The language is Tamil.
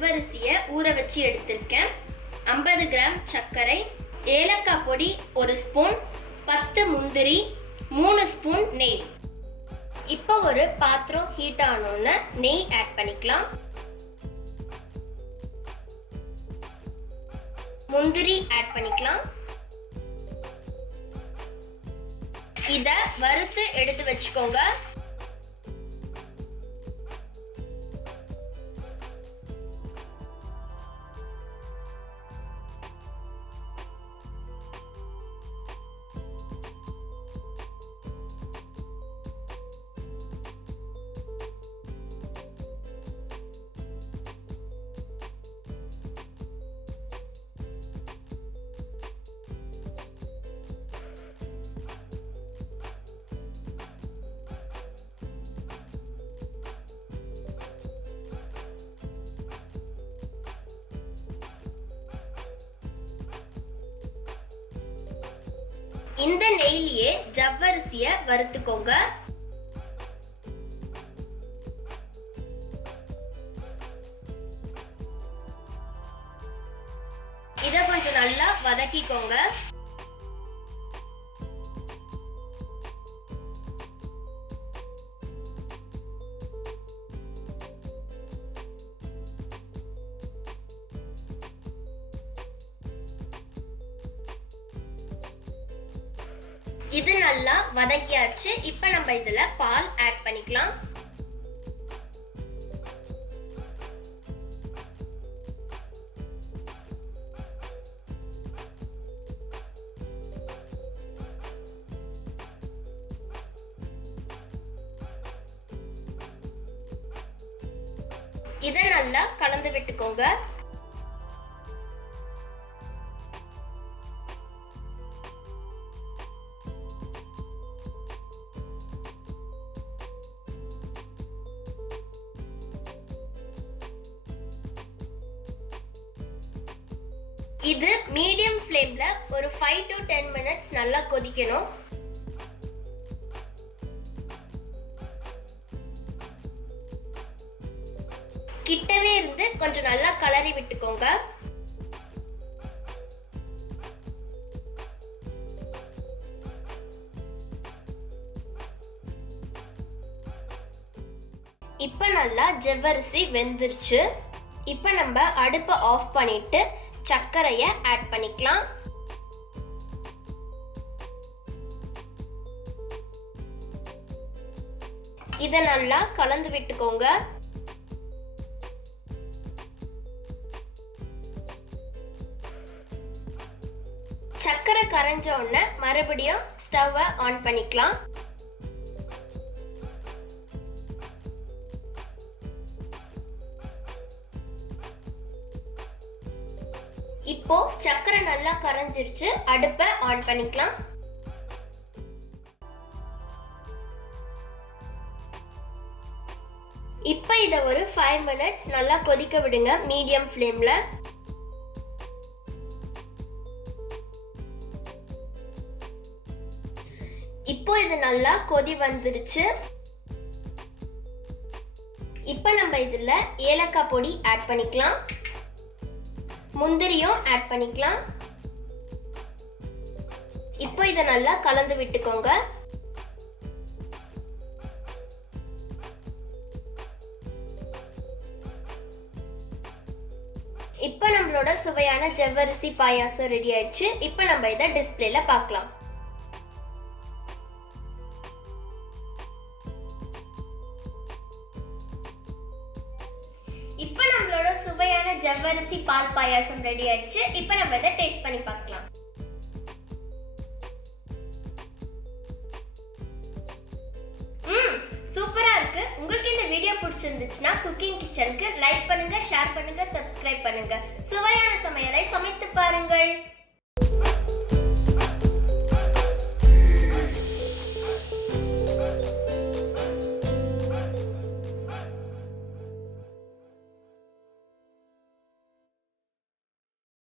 ஜவ்வரிசியை ஊற வச்சு எடுத்திருக்கேன். 50 கிராம் சர்க்கரை, ஏலக்காய் பொடி 1 ஸ்பூன், 10 முந்திரி, 3 ஸ்பூன் நெய். இப்போ ஒரு பாத்திரம் ஹீட் ஆனோன்னு நெய் ஆட் பண்ணிக்கலாம். முந்திரி ஆட் பண்ணிக்கலாம். இத வறுத்து எடுத்து வச்சுக்கோங்க. இந்த நெய்லியே ஜவ்வரிசிய வறுத்துக்கோங்க. இத கொஞ்சம் நல்லா வதக்கிக்கோங்க. இது நல்லா வதக்கியாச்சு. இப்போ நம்ம இதுல பால் ஆட் பண்ணிக்கலாம். இத நல்லா கலந்து விட்டுக்கோங்க. இது மீடியம் ஃப்ளேம்ல ஒரு 5 to 10 மினிட்ஸ் நல்லா கொதிக்கணும். கிட்டவே இருந்து கொஞ்சம் நல்லா கலரி விட்டுக்கோங்க. இப்ப நல்லா ஜவ்வரிசி வெந்துருச்சு. இப்ப நம்ம அடுப்பை ஆஃப் பண்ணிட்டு சர்க்கரையை ஆட் பண்ணிக்கலாம். இத நல்லா கலந்து விட்டுக்கோங்க. சர்க்கரை கரைஞ்ச உடனே மறுபடியும் ஸ்டவ்வை ஆன் பண்ணிக்கலாம். இப்போ சர்க்கரை நல்லா கரைஞ்சிருச்சு. அடுப்பை ஆன் பண்ணிக்கலாம். இப்போ இத ஒரு 5 மினிட்ஸ் நல்லா கொதிக்க விடுங்க மீடியம் ஃப்ளேம்ல. இப்போ இது நல்லா கொதி வந்துருச்சு. இப்போ நம்ம இதுல ஏலக்காய் பொடி ஆட் பண்ணிக்கலாம். முந்திரியும் ஆட் பண்ணிக்கலாம். இப்போ இத நல்லா கலந்து விட்டுக்கோங்க. இப்போ நம்மளோட சுவையான ஜவ்வரிசி பாயாசம் ரெடி ஆயிடுச்சு. இப்போ நம்ம இத டிஸ்ப்ளேல பார்க்கலாம். இப்போ நம்மளோட சுவையான ஜவ்வரிசி பால் பாயாசம் ரெடி ஆயிடுச்சு. இப்போ நம்ம இத டேஸ்ட் பண்ணி பார்க்கலாம். சூப்பரா இருக்கு. உங்களுக்கு இந்த வீடியோ பிடிச்சிருந்துச்சுன்னா குக்கிங் கிச்சனுக்கு லைக் பண்ணுங்க, ஷேர் பண்ணுங்க, சப்ஸ்கிரைப் பண்ணுங்க. சுவையான சமையலை சமைத்து பாருங்கள்.